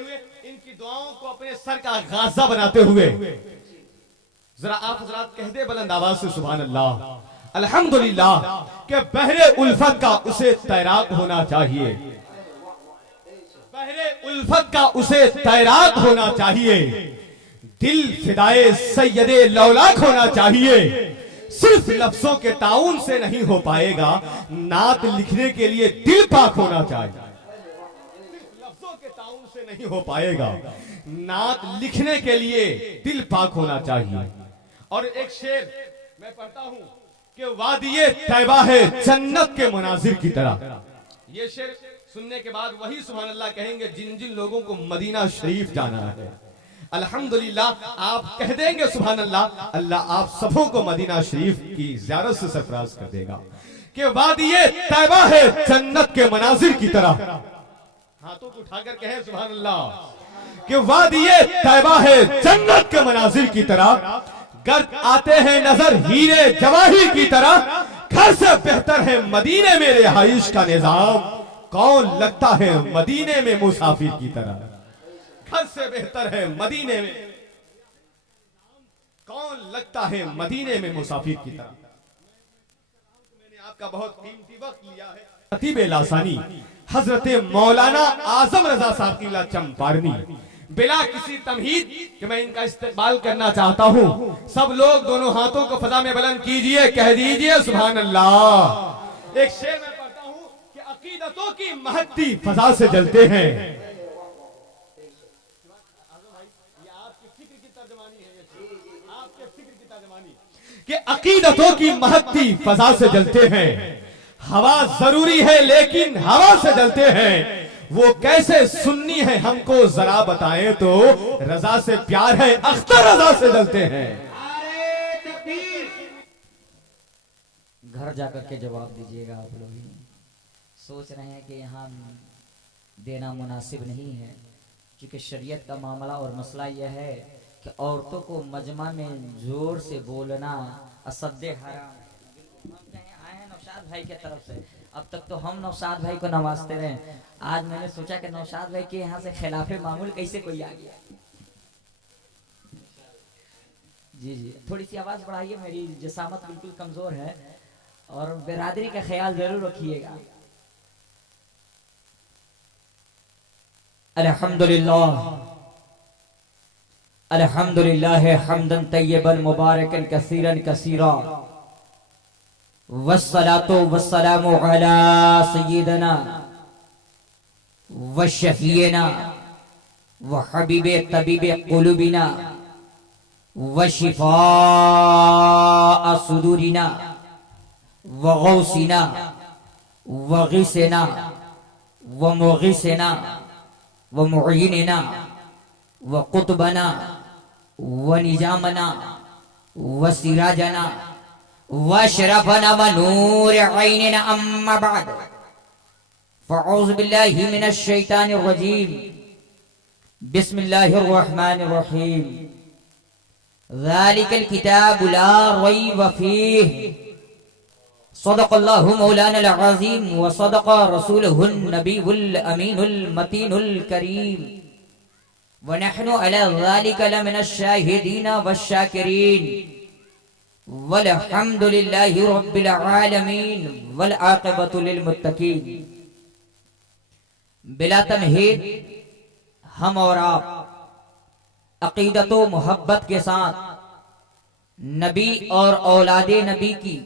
हुए इनकी दुआओं को अपने सर का गाजा बनाते हुए जरा आप हजरात कह दे बुलंद आवाज से सुभान अल्लाह अल्हम्दुलिल्लाह के बहरे उल्फत का उसे तैराक होना चाहिए, बहरे उल्फत का उसे तैराक होना चाहिए, दिल फिदाए सैयदे लौलाक होना चाहिए। सिर्फ लफ्जों के ताउन से नहीं हो पाएगा, नात लिखने के लिए दिल पाक होना चाहिए। सिर्फ लफ्जों के ताउन से नहीं हो पाएगा, नात लिखने के लिए दिल पाक होना चाहिए। और एक शेर मैं पढ़ता हूं कि वादिये तैबा है जन्नत के मुनाजिर की तरह। ये शेर सुनने के बाद वही सुभान अल्लाह कहेंगे जिन जिन लोगों को मदीना शरीफ जाना है। अल्हम्दुलिल्लाह आप कह देंगे सुभान अल्लाह, अल्लाह आप सबों को मदीना शरीफ की ज़ियारत से सरफराज कर देगा कि वादिये तैबा है जन्नत के मनाजिर की तरह। हाथों को उठाकर कहे सुभान अल्लाह कि वादिये तैबा है जन्नत के मनाजिर की तरह। गर्द आते हैं नजर हीरे जवाहिर की तरह, घर से बेहतर है मदीने में रिहाइश का निजाम, कौन लगता है मदीने में मुसाफिर की तरह। घर से बेहतर है मदीने में, कौन लगता है मदीने में मुसाफिर की तरह। मैंने आपका बहुत कीमती वक्त लिया है। खतीब लासानी हजरत मौलाना आजम रजा साहब की चंपारनी, बिला किसी तमहीद कि मैं इनका इस्तेमाल करना चाहता हूं, सब लोग दोनों हाथों को फजा में बुलंद कीजिए, कह दीजिए सुभान अल्लाह। एक शेर मैं पढ़ता हूं कि अकीदतों की महत्ती फजा से जलते हैं। कि अकीदतों की महत्ती फजा से जलते हैं, हवा जरूरी है लेकिन हवा से जलते हैं। वो कैसे सुन्नी है हमको जरा बताएं तो, रजा से प्यार है अख्तर रजा से जलते हैं। घर जाकर के जवाब दीजिएगा। आप लोग ही सोच रहे हैं कि यहाँ देना मुनासिब नहीं है, क्योंकि शरीयत का मामला और मसला यह है कि औरतों को मजमा में जोर से बोलना असद्दे हराम है। हम कहें आए हैं नौशाद भाई की तरफ से, अब तक तो हम नौशाद भाई को नवाजते रहे, आज मैंने सोचा कि नौशाद भाई के यहाँ से खिलाफे मामूल कैसे कोई आ गया। जी जी थोड़ी सी आवाज बढ़ाइए, मेरी जिसामत बिल्कुल कमजोर है और बिरादरी का ख्याल जरूर रखिएगा। अल्हम्दुलिल्लाह अल्हम्दुलिल्लाह हम्दन तय्यबन मुबारकन कसीरन कसीरा, वस्सलातु वस्सलामु अला सय्यिदना व शफीना व हबीबे तबीबे कुलूबिना व शिफा सुदूरिना व गौसिना व गिसना व मुगिसना व मुईनिना व कुतबना व निजामना व सिराजना व शरफना व नूर ऐनिना अम्मा बाद फ़अऊज़ु बिल्लाहि मिनश शैतानिर रजीम बिस्मिल्लाहिर रहमानिर रहीम ज़ालिकल किताबु ला रैब फ़ीहि सदक़ल्लाहु मौलानल अज़ीम व सदक़ रसूलुहुन नबियुल अमीनुल मतीनुल करीम व नहनु अला ज़ालिका लमिनश शाहिदीन वश्शाकिरीन वल्हम्दुलिल्लाहि रब्बिल आलमीन वल आक़िबतु लिल मुत्तक़ीन। बिला तमहीद हम और आप अकीदत व मोहब्बत के साथ नबी और औलादे नबी की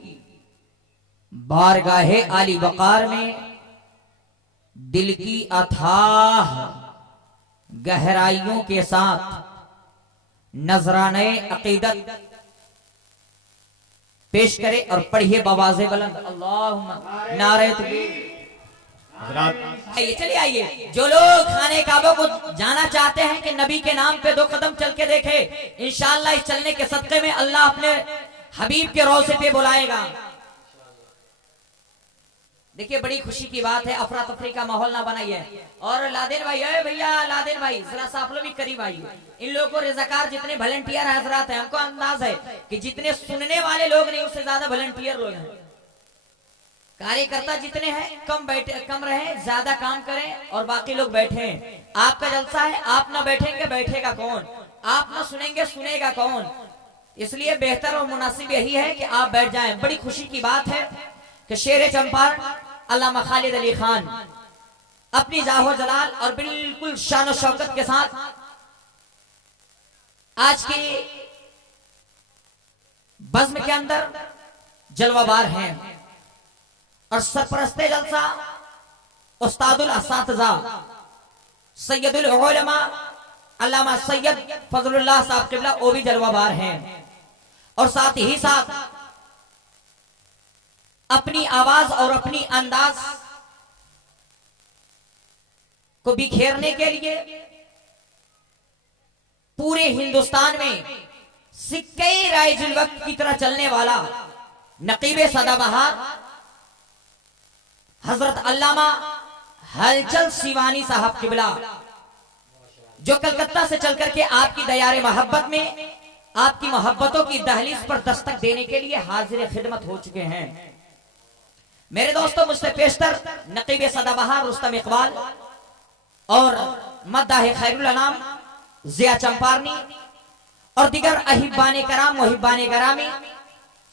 बारगाहे आली वकार में दिल की अथाह गहराइयों के साथ नजराने अकीदत पेश करे और पढ़िए बवाज़े बुलंद अल्लाहुम्मा नारे तकबीर। चलिए आइए, जो लोग खाने काबा को जाना चाहते हैं कि नबी के नाम पे 2 कदम चल के देखे, इंशाअल्लाह इस चलने के सदके में अल्लाह अपने हबीब के रोज़े पे बुलाएगा। देखिए बड़ी खुशी की बात है, अफरा तफरी का माहौल ना बनाइए। और लादेन भाई, अरे भैया लादेन भाई जरा सा आप लोग भी करीब आइए। इन लोगों को रज़ाकार जितने वॉलंटियर हजरात हैं, हमको अंदाज है कि जितने सुनने वाले लोग नहीं उससे ज्यादा वॉलंटियर लोग हैं। कार्यकर्ता जितने हैं कम रहे, ज्यादा काम करें और बाकी लोग बैठे। आपका जलसा है, आप ना बैठेंगे बैठेगा कौन, आप ना सुनेंगे सुनेगा कौन। इसलिए बेहतर और मुनासिब यही है कि आप बैठ जाएं। बड़ी खुशी की बात है कि शेर चंपारण अल्लामा खालिद अली खान अपनी जाहो जलाल और बिल्कुल शान और शौकत के साथ आज की बज़्म के अंदर जलवाबार हैं और सरपरस्ते जलसा उस्तादुल असातिज़ा सैयदुल उलमा अल्लामा सैयद फजलुल्लाह साहब किबला वो भी जलवाबार हैं। और साथ ही साथ अपनी आवाज और अपनी अंदाज को बिखेरने के लिए पूरे हिंदुस्तान में सिक्के राइजुल वक्त की तरह चलने वाला नकीबे सदाबहार हजरत अल्लामा हलचल शिवानी साहब किबला, जो कलकत्ता से चल करके आपकी दयारे मोहब्बत में आपकी मोहब्बतों की दहलीज पर दस्तक देने के लिए हाजिर खिदमत हो चुके हैं। मेरे दोस्तों, मुझसे पेशतर नकीबे सदाबहार रुस्तम इकबाल और मद्दाह खैरुल अनाम जिया चंपारनी और दिगर अहिब्बाने कराम मुहिब्बाने गरामी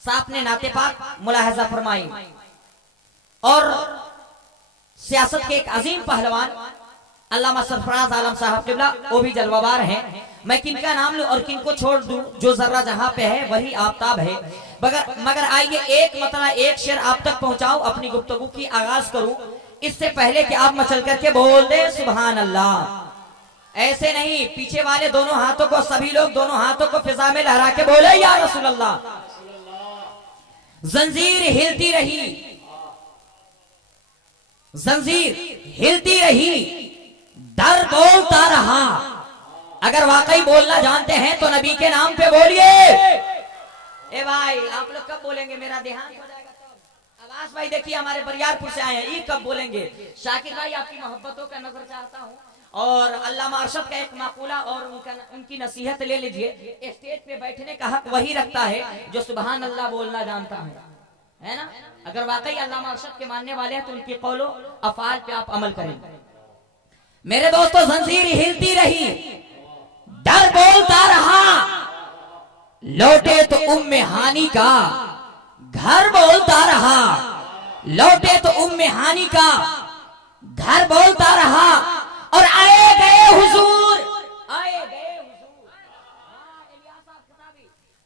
साथ ने नाते पाक मुलाहजा फरमाई। और सियासत के एक अजीम पहलवान अल्लामा सरफराज आलम साहब किबला वो भी जलवाबार हैं। मैं किनका नाम लूं और किनको छोड़ दूं, जो जर्रा जहां पे है वही आफ्ताब है। मगर आइए एक मतला एक शेर आप तक पहुंचाऊं, अपनी गुफ्तगू की आगाज करूं इससे पहले कि आप मचल करके बोल दे सुभान अल्लाह। ऐसे नहीं, पीछे वाले दोनों हाथों को सभी लोग दोनों हाथों को फिजा में लहरा के बोले या रसूल अल्लाह। जंजीर हिलती रही, जंजीर हिलती रही, डर बोलता रहा। अगर वाकई बोलना जानते हैं तो नबी के नाम पे बोलिए। ए भाई, आप लोग कब बोलेंगे? मेरा देहांत हो जाएगा तब। आवाज भाई देखिए, हमारे बरियारपुर से आए हैं, ये कब बोलेंगे? शाकिर भाई, आपकी मोहब्बतों का नजर चाहता हूँ और अल्लामा अरशद का एक माकूला और उनकी नसीहत ले लीजिए। स्टेज पे बैठने का हक वही रखता है जो सुभान अल्लाह बोलना जानता है ना। अगर वाकई अल्लामा अरशद के मानने वाले हैं तो उनकी कौलो अफआल पे आप अमल करें। मेरे दोस्तों, जंजीर हिलती रही, डर बोलता रहा, लौटे तो उम्मे हानि का घर बोलता रहा, लौटे तो उम्मे हानि का घर बोलता रहा। और आए गए हुजूर, आए गए हुजूर,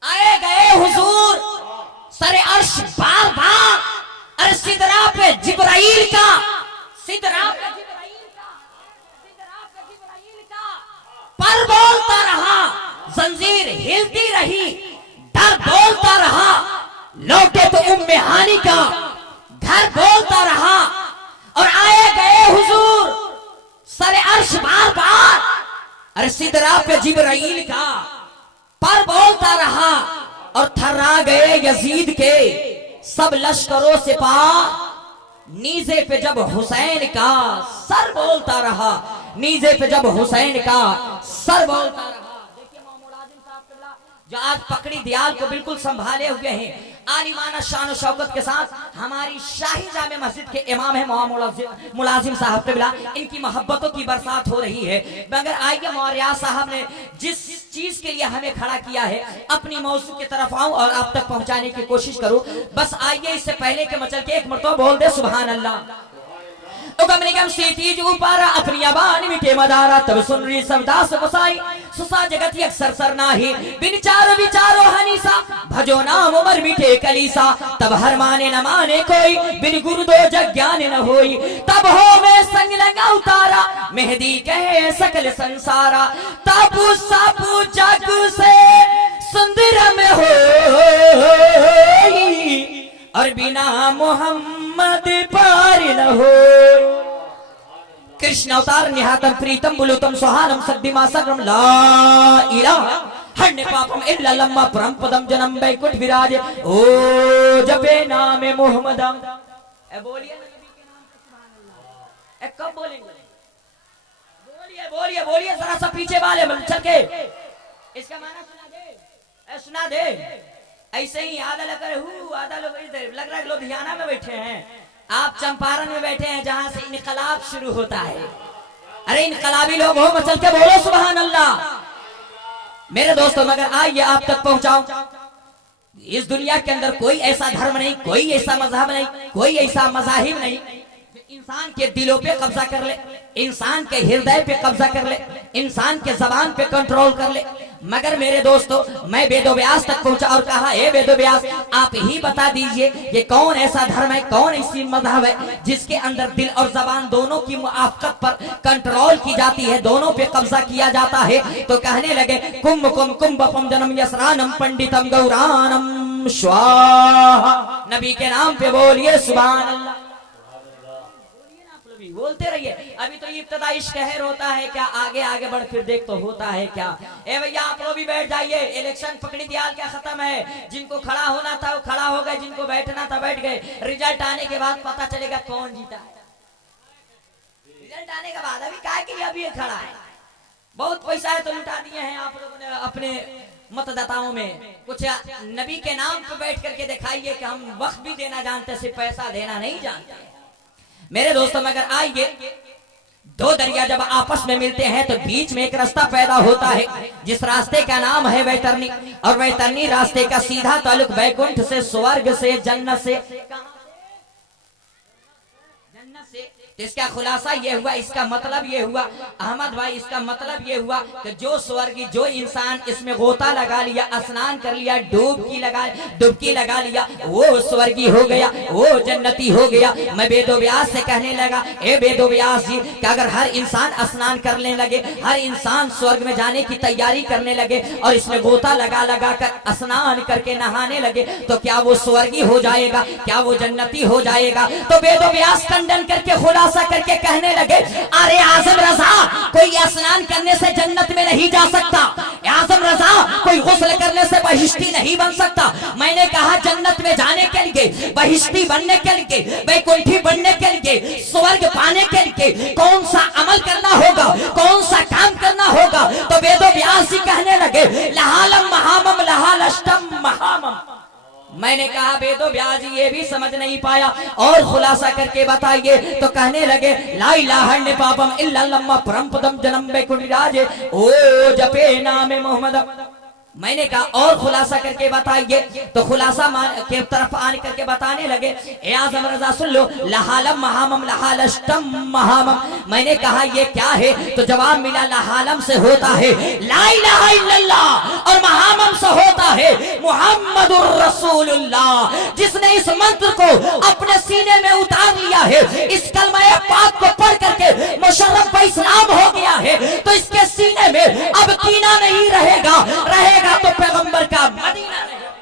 आए गए हुजूर सरे अर्श बार बार। अरे सिदरा पे जिब्राइल का, सिदरा पे जिब्राइल का, सिदरा पे जिब्राइल का पर बोलता रहा। जंजीर हिलती रही, डर बोलता रहा, लौटे तो उम्मे हानि का घर बोलता रहा। और आए गए हुजूर सरे अर्श बार बार। अरे सिदरा पे जिब्राइल का पर बोलता रहा। और थर्रा गए यजीद के सब लश्करों से पार। नीजे पे जब हुसैन का सर बोलता रहा, नीजे पे जब हुसैन का सर बोलता रहा। देखिए मुलाजिम साहब किबला जो आज पकड़ी दयाल को बिल्कुल संभाले हुए हैं, आलिमाना शान और शौकत के साथ हमारी शाही जामे मस्जिद के इमाम है मुलाजिम साहब किबला। इनकी मोहब्बतों की बरसात हो रही है। मगर आइए मौर्या साहब ने जिस चीज के लिए हमें खड़ा किया है, अपनी मौजू की तरफ आऊं और आप तक पहुंचाने की कोशिश करूं। बस आइए इससे पहले के मचल के एक मरतबा बोल दे सुभान अल्लाह। उगम निगम सीतीज उपारा अपनी अबान मिटे मदारा। तब सुन रही सबदास गोसाई सुसा जगत अक्सर सरनाही। बिन चारो विचारो हनीसा भजो नाम उमर मिटे कलीसा। तब हर माने न माने कोई, बिन गुरु दो जग ज्ञान न होई। तब हो वे संग लगा उतारा, मेहदी कहे सकल संसारा। तब सब जग से सुंदर में हो, और बिना मोहम्मद पार न हो। कृष्ण अवतार निहातम प्रीतम बुलुतम सुहानम सद्दिमा सग्रम ला इलाहा हन्ने पापम इल्ला लम्मा परम पदम जन्म बैकुंठ विराज। ओ जपे नाम मोहम्मदम। बोलिए ना नबी के नाम पे सुभान अल्लाह। कब बोलेंगे? बोलिए बोलिए बोलिए, जरा सा पीछे वाले चल के इसका माना सुना दे, सुना दे। ऐसे ही आधा लग रहे आधा लोग इधर लग रहा है लुधियाना में बैठे हैं। आप चंपारण में बैठे हैं जहां से इनकलाब शुरू होता है। अरे इनकलाबी लोग हो, मचल के बोलो सुभान अल्लाह। मेरे दोस्तों मगर आइए आप तक पहुंचाऊं, इस दुनिया के अंदर कोई ऐसा धर्म नहीं, कोई ऐसा मजहब नहीं, कोई ऐसा मजाहिब नहीं इंसान के दिलों पे कब्जा कर ले, इंसान के हृदय पे कब्जा कर ले, इंसान के जबान पे कंट्रोल कर ले। मगर मेरे दोस्तों मैं वेदव्यास तक पहुंचा और कहा, हे वेदव्यास आप ही बता दीजिए कि कौन ऐसा धर्म है, कौन ऐसी मजहब है जिसके अंदर दिल और जबान दोनों की मुआफकत पर कंट्रोल की जाती है, दोनों पे कब्जा किया जाता है। तो कहने लगे कुंभ कुंभम जनम यसरानम पंडितम गौरानम स्वाहा। नबी के नाम पे बोलिए सुभान अल्लाह, बोलते रहिए। अभी तो इब्तिदाई शहर होता है क्या, आगे आगे बढ़ फिर देख तो होता है क्या। ए भैया आप लोग भी बैठ जाइए, इलेक्शन पकड़ी दियाल क्या खत्म है। जिनको खड़ा होना था वो खड़ा हो गए, जिनको बैठना था बैठ गए। रिजल्ट आने के बाद पता चलेगा कौन जीता है। रिजल्ट आने के बाद अभी क्या के लिए अभी खड़ा है, बहुत पैसा है तो लुटा दिए हैं आप लोगों ने अपने मतदाताओं में। कुछ नबी के नाम पे बैठ करके दिखाइए कि हम वक्त भी देना जानते, सिर्फ पैसा देना नहीं जानते। मेरे दोस्तों मगर आइए, दो दरिया जब आपस में मिलते हैं तो बीच में एक रास्ता पैदा होता है, जिस रास्ते का नाम है वैतरनी। और वैतरनी रास्ते का सीधा ताल्लुक वैकुंठ से, स्वर्ग से, जन्नत से। तो इसका खुलासा ये हुआ, इसका मतलब ये हुआ अहमद भाई, इसका मतलब ये हुआ कि जो स्वर्गी, जो इंसान इसमें गोता लगा लिया, स्नान कर लिया, डुबकी लगा लिया, वो स्वर्गी हो गया, वो जन्नती हो गया। मैं वेदव्यास से कहने लगा, ए वेदव्यास जी कि अगर हर इंसान स्नान करने लगे, हर इंसान स्वर्ग में जाने की तैयारी करने लगे और इसमें गोता लगा कर स्नान करके नहाने लगे, तो क्या वो स्वर्गी हो जाएगा, क्या वो जन्नती हो जाएगा? तो वेदव्यास खंडन करके खुलासा करके कहने लगे, अरे आजम रजा कोई स्नान करने से जन्नत में नहीं जा सकता, आजम रजा कोई गुस्ल करने से बहिश्ती नहीं बन सकता। मैंने कहा जन्नत में जाने के लिए, बहिश्ती बनने के लिए, वैकुंठी बनने के लिए, स्वर्ग पाने के लिए कौन सा अमल करना होगा, कौन सा काम करना होगा? तो वेदव्यास जी कहने लगे लहालम महामम लहालष्टम महामम। मैंने कहा वेदव्यास जी ये भी समझ नहीं पाया और खुलासा करके बताइए। तो कहने लगे ला इलाहा इल्ला पापम इल्ला लम्मा परमपदम जन्म वैकुंठराजे ओ जपे नामे मोहम्मद। मैंने कहा और खुलासा करके बताइए। तो खुलासा के तरफ आने करके बताने लगे, ए आज़म रज़ा सुन लो, लहालम महामम लहालष्टम महामम। मैंने कहा ये क्या है? तो जवाब मिला लहालम से होता है ला इलाहा इल्लल्लाह और महामम से होता है मुहम्मदुर रसूलुल्लाह। जिसने इस मंत्र को अपने सीने में उतार लिया है, इस कलमा पाक को पढ़ करके मुशर्रफ इस्लाम हो गया है, तो इसके सीने में अब कीना नहीं रहेगा, रहेगा तो पैगंबर का मदीना रहेगा।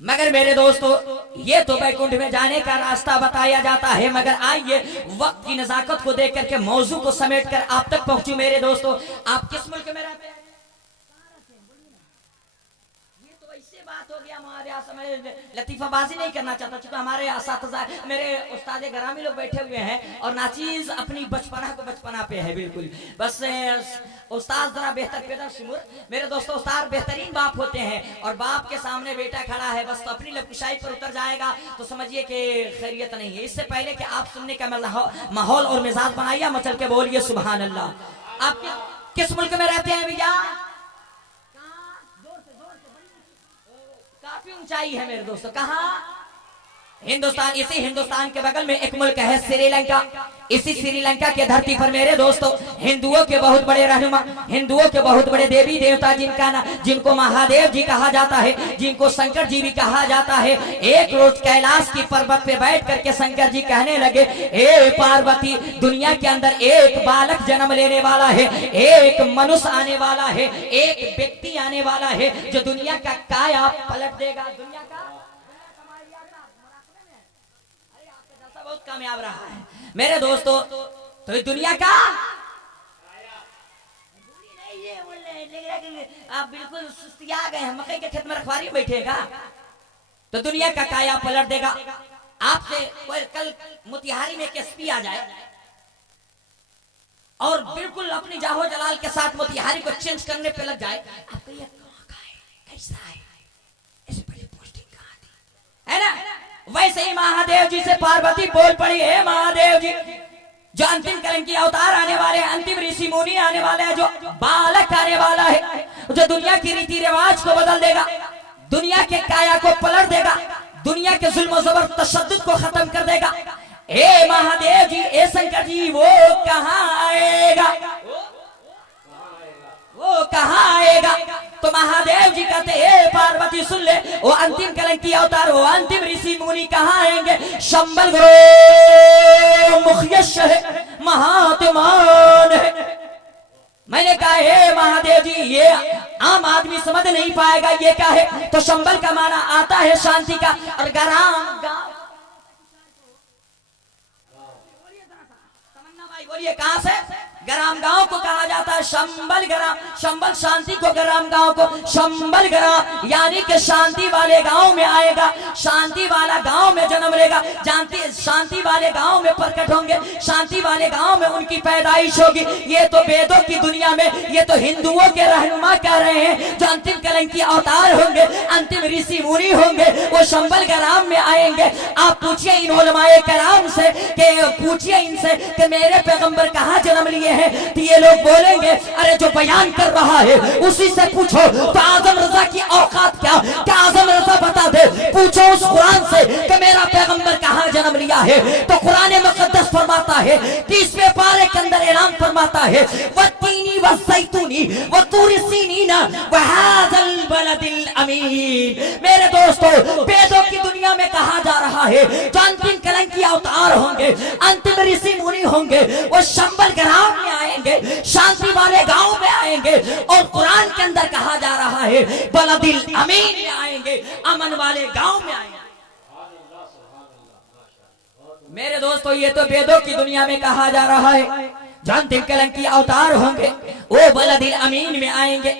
मगर मेरे दोस्तों ये तो बैकुंठ में जाने का रास्ता बताया जाता है। मगर आइए वक्त की नजाकत को देख करके मौजू को समेट कर आप तक पहुंचू। मेरे दोस्तों आप किस मुल्क में रहते हैं? बात हो गया हमारे यहाँ समय लतीफाबाजी नहीं करना चाहता, क्योंकि हमारे असातिज़ा मेरे उस्ताद ग्रामी लोग बैठे हुए हैं और नाचीज अपनी बचपना को बचपना पे है बिल्कुल। बस उस्ताद जरा बेहतर पैदा शिमुर। मेरे दोस्तों उस्ताद बेहतरीन बाप होते हैं और बाप के सामने बेटा खड़ा है, बस तो अपनी लपकुशाई पर उतर जाएगा तो समझिए कि खैरियत नहीं है। इससे पहले कि आप सुनने का माहौल और मिजाज बनाइए, मचल के बोलिए सुभान अल्लाह। आप किस मुल्क में रहते हैं भैया? काफी ऊंचाई है मेरे दोस्तों। कहाँ? हिंदुस्तान। इसी हिंदुस्तान के बगल में एक मुल्क है श्रीलंका। इसी श्रीलंका के धरती पर मेरे दोस्तों हिंदुओं के बहुत बड़े रहनुमा, हिंदुओं के बहुत बड़े देवी देवता जिनको महादेव जी कहा जाता है, जिनको शंकर जी भी कहा जाता है। एक रोज कैलाश की पर्वत पे बैठ करके शंकर जी कहने लगे, ए पार्वती, दुनिया के अंदर एक बालक जन्म लेने वाला है, एक मनुष्य आने वाला है, एक व्यक्ति आने वाला है जो दुनिया का काया पलट देगा। दुनिया का बहुत कामयाब रहा है मेरे दोस्तों। तो इस दुनिया का आप बिल्कुल सुस्तिया गए हैं, मकई के खेत में रखवारी बैठेगा तो दुनिया का काया पलट देगा। आपसे कोई कल मोतिहारी में केसपी आ जाए, और बिल्कुल अपनी जाहो जलाल के साथ मोतिहारी को चेंज करने पे लग जाए, आप कहिए कहाँ का है, कैसा है, ऐसे बड़ी पोस्टिंग कहाँ थी, है ना। वैसे ही महादेव जी से पार्वती बोल पड़ी, हे महादेव जी, जो अंतिम कलंकी अवतार आने वाले हैं, अंतिम ऋषि मुनि आने वाले हैं, जो बालक आने वाला है, जो दुनिया की रीति रिवाज को बदल देगा, दुनिया के काया को पलट देगा, दुनिया के जुल्म जबर तशद्दुद को खत्म कर देगा। हे महादेव जी, हे शंकर जी, वो कहाँ आएगा, वो कहाँ आएगा। तो महादेव जी कहते, हे पार्वती सुन ले, वो अंतिम कलंकी अवतार, वो अंतिम ऋषि मुनि कहाँ आएंगे, शंबल गुरु मुखयश है, महात्मान है। मैंने कहा, हे महादेव जी, ये आम आदमी समझ नहीं पाएगा ये क्या है। तो शंबल का माना आता है शांति का, और गराम गाँव, तमन्ना भाई बोलिए कहां से, ग्राम गांव को कहा जाता है शंबल ग्राम, शंबल शांति को, ग्राम गांव को शंबल ग्राम, यानी कि शांति वाले गांव में आएगा, शांति वाला गांव में जन्म लेगा, जानती शांति वाले गांव में प्रकट होंगे, शांति वाले गांव में उनकी पैदाइश होगी। ये तो वेदों की दुनिया में, ये तो हिंदुओं के रहनुमा कह रहे हैं, जो अंतिम कलंकी अवतार होंगे, अंतिम ऋषि मुनि होंगे, वो शंबल ग्राम में आएंगे। आप पूछिए इन उलमाए कराम से, पूछिए इनसे कि मेरे पैगंबर कहाँ जन्म लिए हैं, तो ये लोग बोलेंगे, अरे जो बयान कर रहा है उसी से पूछो। तो आजम रजा की औकात क्या, क्या आजम रजा बता दे, पूछो उस कुरान से कि मेरा पैगंबर कहाँ जन्म लिया है। तो कुरान मुकद्दस फरमाता है, 30वें पारे के अंदर ऐलान फरमाता है, वत्तीनी वज़ैतूनी वतूर सीनीन वहाज़ल बलदिल अमीन। मेरे दोस्तों, वेदों की दुनिया में कहा जा रहा है, जो अंतिम कलंकी अवतार होंगे, अंतिम ऋषि मुनि होंगे, वो शंबल ग्राम में आएंगे, शांति वाले गांव में आएंगे, और कुरान के अंदर कहा जा रहा है बलदिल अमीन में आएंगे, अमन वाले गांव में आएंगे। मेरे दोस्तों, ये तो वेदों की दुनिया में कहा जा रहा है, जो अंतिम कलंकी अवतार होंगे वो बलदिल अमीन में आएंगे,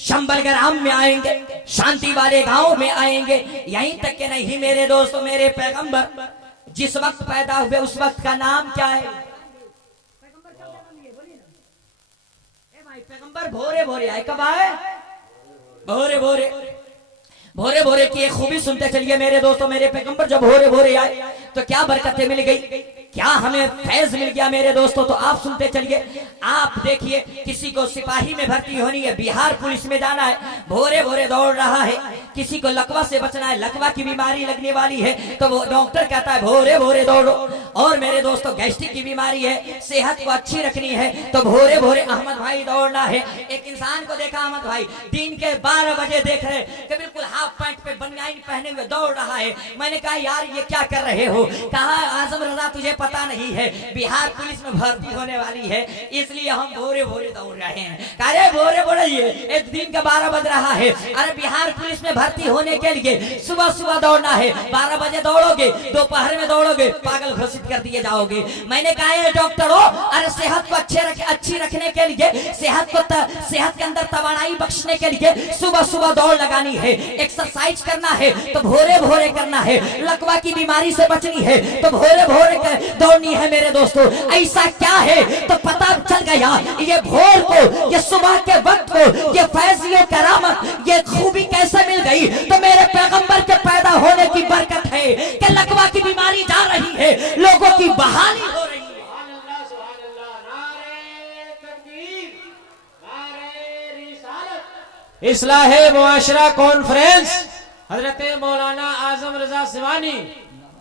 शंबल ग्राम में आएंगे, शांति वाले गांव में आएंगे। यहीं तक के नहीं मेरे दोस्तों, मेरे पैगंबर जिस वक्त पैदा हुए उस वक्त का नाम क्या है, पैगंबर भोरे भोरे आए। कब आए, भोरे भोरे, भोरे भोरे की एक खूबी सुनते चलिए मेरे दोस्तों। मेरे पैगंबर जब भोरे भोरे आए तो क्या बरकतें मिल गई, क्या हमें फैज मिल गया मेरे दोस्तों। तो आप सुनते चलिए। आप देखिए, किसी को सिपाही में भर्ती होनी है, बिहार पुलिस में जाना है, भोरे भोरे दौड़ रहा है। किसी को लकवा से बचना है, लकवा की बीमारी लगने वाली है, तो वो डॉक्टर कहता है भोरे भोरे दौड़ो। और मेरे दोस्तों, गैस्ट्रिक की बीमारी है, सेहत को अच्छी रखनी है, तो भोरे भोरे अहमद भाई दौड़ना है। एक इंसान को देखा अहमद भाई दिन के 12 बजे देख रहे कि बिल्कुल हाफ पैंट पे बनियान पहने हुए दौड़ रहा है। मैंने कहा, यार ये क्या कर रहे हो। कहा, आजम रजा तुझे पता नहीं है, बिहार पुलिस में भर्ती होने वाली है, इसलिए हम भोरे भोरे दौड़ रहे हैं। अरे भोरे भोरे ये दिन का 12 बज रहा है, अरे बिहार पुलिस में भर्ती होने के लिए सुबह सुबह दौड़ना है। 12 बजे दौड़ोगे, दोपहर में दौड़ोगे, पागल घोषित कर दिए जाओगे। मैंने कहा, ये डॉक्टर हो, अरे सेहत को अच्छी रखने के लिए, सेहत के अंदर तवानाई बख्शने के लिए सुबह सुबह दौड़ लगानी है, एक्सरसाइज करना है तो भोरे भोरे करना है, लकवा की बीमारी से बचनी है तो भोरे भोरे दौड़नी है। मेरे दोस्तों, ऐसा क्या है, तो पता चल गया ये भोर को, ये सुबह के वक्त को, ये फैज़ करामत, ये खूबी कैसे मिल गई। तो मेरे पैगंबर के पैदा होने की बरकत है कि लकवा की बीमारी जा रही है, लोगों की बहाली हो रही है। इस्लाहे मुआशरा कॉन्फ्रेंस हजरत मौलाना आजम रजा सिवानी,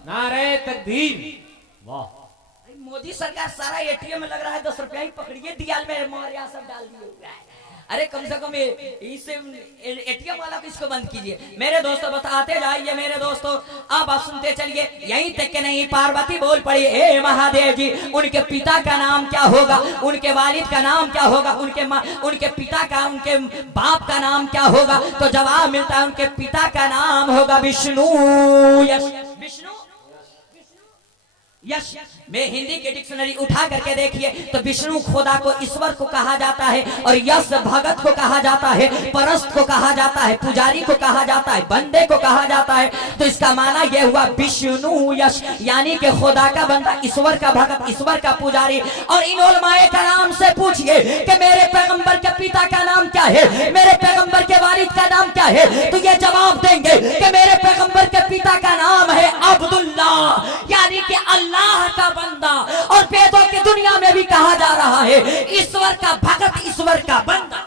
नारे तकबीर। वाह, मोदी सरकार सारा एटीएम में लग रहा है, 10 रुपया ही पकड़िए, दियाल में मोहरिया सब डाल दिए हुआ है। अरे कम से कम इससे एटीएम वाला को इसको बंद कीजिए। मेरे दोस्तों, बताते जाइए मेरे दोस्तों, अब आप सुनते चलिए। यहीं तक के नहीं, पार्वती बोल पड़ी, हे महादेव जी, उनके पिता का नाम क्या होगा, उनके वालिद का नाम क्या होगा, उनके पिता का, उनके बाप का नाम क्या होगा। तो जवाब मिलता है, उनके पिता का नाम होगा विष्णु। विष्णु यस में हिंदी के डिक्शनरी उठा करके देखिए तो विष्णु खुदा को ईश्वर को कहा जाता है, और यश भगत को कहा जाता है, परस्त को कहा जाता है, पुजारी को कहा जाता है, बंदे को कहा जाता है। तो इसका माना यह हुआ विष्णु यश, यानी कि खुदा का बंदा, ईश्वर का भगत, ईश्वर का पुजारी। और इन उलमाए कराम से पूछिए कि मेरे पैगंबर के पिता का नाम क्या है, मेरे पैगंबर के वालिद का नाम क्या है, तो ये जवाब देंगे कि मेरे पैगंबर के पिता का नाम है अब्दुल्ला, यानी कि अल्लाह का बंदा। और वेदों की दुनिया में भी कहा जा रहा है ईश्वर का भगत, ईश्वर का बंदा।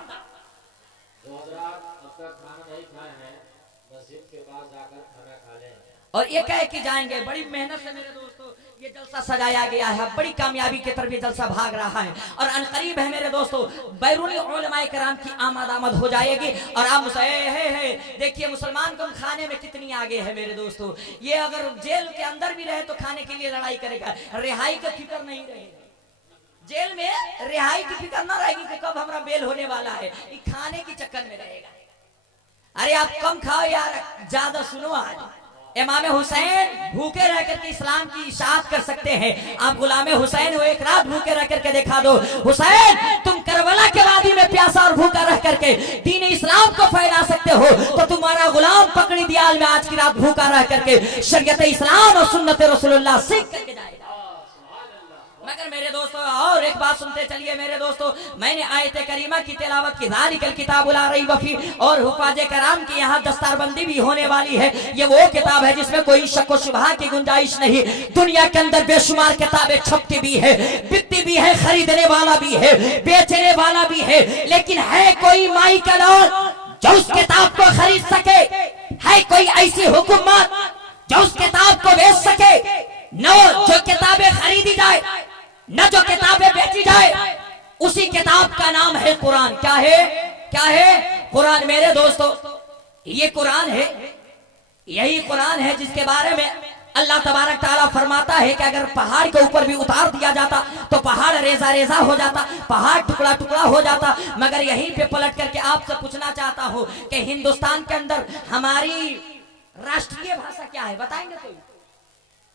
और ये कह के जाएंगे, बड़ी मेहनत से मेरे दोस्तों ये जलसा सजाया गया है, बड़ी कामयाबी की तरफ ये जलसा भाग रहा है। और अनकरीब है मेरे दोस्तों बैरूनी उलमाए कराम की आमद हो जाएगी। और आप देखिए मुसलमान कौम खाने में कितनी आगे है मेरे दोस्तों। ये अगर जेल के अंदर भी रहे तो खाने के लिए लड़ाई करेगा, रिहाई का फिक्र नहीं रहेगा। जेल में रिहाई की फिक्र ना रहेगी कि कब हमारा बेल होने वाला है, खाने के चक्कर में रहेगा। अरे आप कम खाओ यार, ज्यादा सुनो। आज इमाम हुसैन भूखे रह करके इस्लाम की इशाअत कर सकते हैं। आप गुलाम हुसैन हो, एक रात भूखे रह करके दिखा दो। हुसैन तुम करबला के वादी में प्यासा और भूखा रह करके दीन इस्लाम को फैला सकते हो, तो तुम्हारा गुलाम पकड़ी दियाल में आज की रात भूखा रह करके शरीयत इस्लाम और सुन्नत रसूलुल्लाह सीख करके जाएगा। मगर मेरे दोस्तों और एक बात सुनते चलिए मेरे दोस्तों, मैंने आयत करीमा की तिलावत की, ज़ालिकल किताबु ला रैब फीह, और हुफ़ाज़े कराम की यहाँ दस्तारबंदी भी होने वाली है। ये वो किताब है जिसमें कोई शक व शुबहा की गुंजाइश नहीं। दुनिया के अंदर बेशुमार किताबें छपती भी है, बिकती भी है, खरीदने वाला भी है, बेचने वाला भी है, लेकिन है कोई माई का लाल जो उस किताब को खरीद सके? है कोई ऐसी हुकूमत जो उस किताब को बेच सके? न जो किताबें खरीदी जाए, न जो किताबें बेची जाए। उसी किताब का नाम है कुरान। क्या है? क्या है? कुरान। मेरे दोस्तों ये कुरान है, यही कुरान है जिसके बारे में अल्लाह तबारक ताला फरमाता है कि अगर पहाड़ के ऊपर भी उतार दिया जाता तो पहाड़ रेजा रेजा हो जाता, पहाड़ टुकड़ा टुकड़ा हो जाता। मगर यहीं पे पलट करके आपसे पूछना चाहता हूं कि हिंदुस्तान के अंदर हमारी राष्ट्रीय भाषा क्या है? बताएंगे कोई?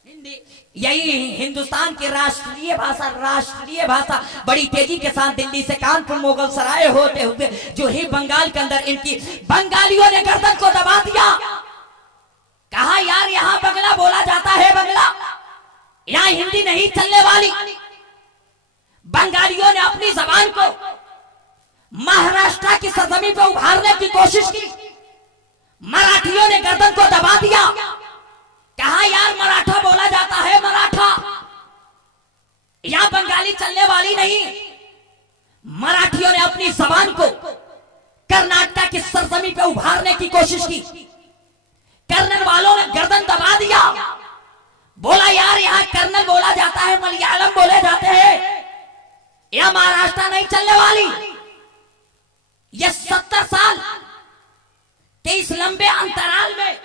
हिंदी। यही हिंदुस्तान की राष्ट्रीय भाषा बड़ी तेजी के साथ दिल्ली से कानपुर, मुगल सराय होते हुए जो ही बंगाल के अंदर इनकी बंगालियों ने गर्दन को दबा दिया। कहा यार यहाँ बंगला बोला जाता है, बंगला यहाँ हिंदी नहीं चलने वाली। बंगालियों ने अपनी जबान को महाराष्ट्र की सरजमी पे उभारने की कोशिश की, मराठियों ने गर्दन को दबा दिया। कहा यार मराठा बोला जाता है, मराठा, यहां बंगाली चलने वाली नहीं। मराठियों ने अपनी जबान को कर्नाटक की सरजमी पे उभारने की कोशिश की, कर्नल वालों ने गर्दन दबा दिया। बोला यार यहाँ कर्नल बोला जाता है, मलयालम बोले जाते हैं, यह महाराष्ट्र नहीं चलने वाली। यह 70 साल के इस लंबे अंतराल में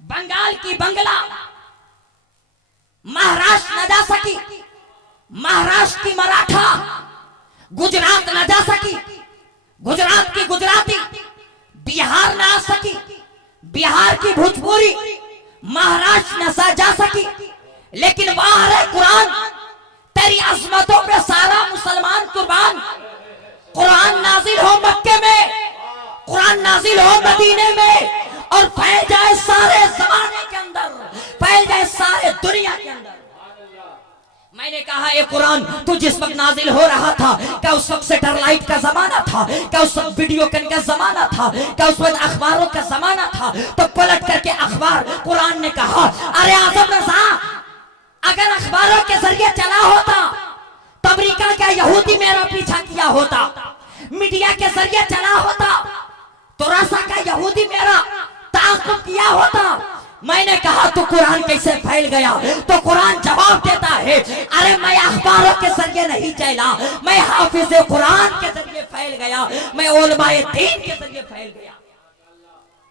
बंगाल की बंगला महाराष्ट्र न जा सकी, महाराष्ट्र की मराठा गुजरात न जा सकी, गुजरात की गुजराती बिहार न आ सकी, बिहार की भोजपुरी महाराष्ट्र न जा सकी। लेकिन वहां है कुरान, तेरी अजमतों पे सारा मुसलमान कुर्बान। कुरान नाजिल हो मक्के में, कुरान नाजिल हो मदीने में, और फैल जाए सारे जमाने के अंदर, फैल जाए सारे दुनिया के अंदर। मैंने कहा ये कुरान तो जिस वक्त नाजिल हो रहा था, क्या उस वक्त सैटेलाइट का जमाना था? क्या उस वक्त वीडियो कॉल का जमाना था? क्या उस वक्त अखबारों का जमाना था? तो पलट करके अखबार, कुरान ने कहा अरे आजम रजा, अगर अखबारों के जरिए चला होता तो अमेरिका का यहूदी मेरा पीछा किया होता, मीडिया के जरिए चला होता तो रसा का यहूदी मेरा ताक़ुब किया होता। मैंने कहा तो कुरान कैसे फैल गया? तो कुरान जवाब देता है अरे मैं अखबारों के जरिए नहीं चला, मैं हाफिज कुरान के जरिए फैल गया, मैं उलमाए दीन के जरिए फैल गया।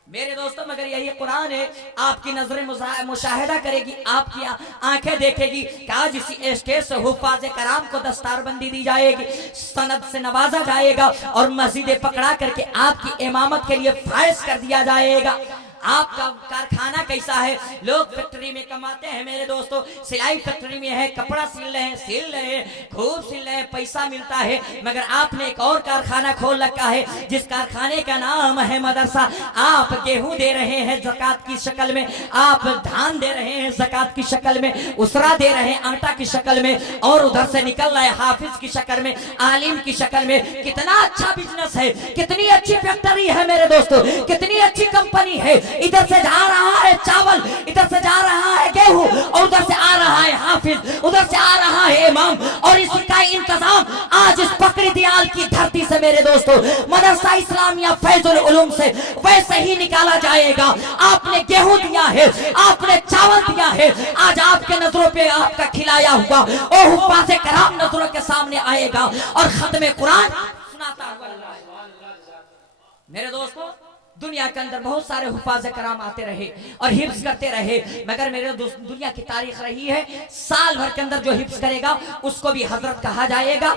मेरे दोस्तों मगर यही कुरान है, आपकी नजरें मुशाहिदा करेगी, आपकी आंखें देखेगी कि आज इसी स्टेज से हुफ़ाज़े कराम को दस्तारबंदी दी जाएगी, सनद से नवाजा जाएगा और मस्जिदें पकड़ा करके आपकी इमामत के लिए फायज कर दिया जाएगा। आपका कारखाना कैसा है। लोग फैक्ट्री में कमाते हैं मेरे दोस्तों, सिलाई फैक्ट्री में है, कपड़ा सिल रहे हैं, खूब सिल रहे हैं, पैसा मिलता है। मगर आपने एक और कारखाना खोल रखा है जिस कारखाने का नाम है मदरसा। आप गेहूं दे रहे हैं ज़कात की शक्ल में, आप धान दे रहे हैं ज़कात की शक्ल में, उसरा दे रहे हैं आटा की शक्ल में, और उधर से निकल रहा है हाफिज की शक्ल में, आलिम की शक्ल में। कितना अच्छा बिजनेस है, कितनी अच्छी फैक्ट्री है मेरे दोस्तों, कितनी अच्छी कंपनी है। इधर से जा रहा है चावल, इधर से जा रहा है गेहूं, और उधर से आ रहा है हाफिज, उधर से आ रहा है इमाम। और इसी का इंतजाम आज इस पकड़ी दयाल की धरती से मेरे दोस्तों, मदरसा इस्लामिया फैजुल उलूम से वैसे ही निकाला जाएगा। आपने गेहूं दिया है, आपने चावल दिया है, आज आपके नजरों पे आपका खिलाया हुआ और हुफ्फाज़े कराम नजरों के सामने आएगा और खत्मे कुरान सुनाता हुआ मेरे दोस्तों। दुनिया के अंदर बहुत सारे हुफ्फाज़े कराम आते रहे और हिफ्ज करते रहे, मगर मेरे दोस्त दुनिया की तारीख रही है, साल भर के अंदर जो हिफ्ज करेगा उसको भी हजरत कहा जाएगा।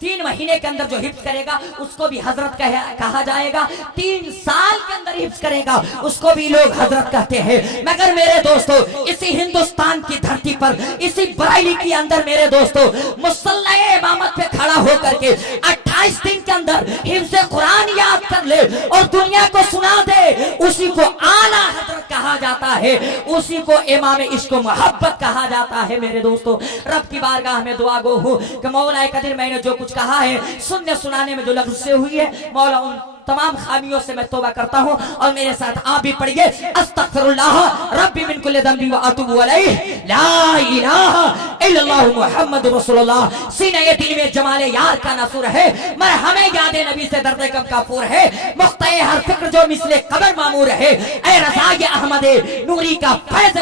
3 महीने के अंदर जो हिफ्ज करेगा उसको भी हजरत कहा जाएगा। 3 साल के अंदर हिफ्ज करेगा उसको भी लोग हजरत कहते हैं। मगर मेरे दोस्तों, इसी हिंदुस्तान की धरती पर, इसी बरेली के अंदर मेरे दोस्तों, मुसल्ला इमामत पे खड़ा होकर के 28 दिन के अंदर हिफ्ज कुरान याद कर ले और दुनिया को सुना दे, उसी को आला हजरत कहा जाता है, उसी को इमाम इश्क मोहब्बत कहा जाता है। मेरे दोस्तों, रब की बारगाह में दुआ गो हूँ कि मौला कदीर मैंने जो कुछ कहा है, सुनने सुनाने में जो लफ्ज़ से हुई है, मौला उन तमाम खामियों से मैं तौबा करता हूँ। और मेरे साथ आप भी पढ़िए, अस्तगफिरुल्लाह रब्बी मिन कुल्लि ज़ंबि व अतूबु अलैहि, ला इलाहा इल्लल्लाह मुहम्मद रसूलुल्लाह। सीने दिल में जमाले यार का नसूर है, मरहमे यादे नबी से दर्द गम का फूर है, मुख्ताए हर फिक्र जो मिसले कबर मामूर है, ए रज़ाए अहमद नूरी का फैज़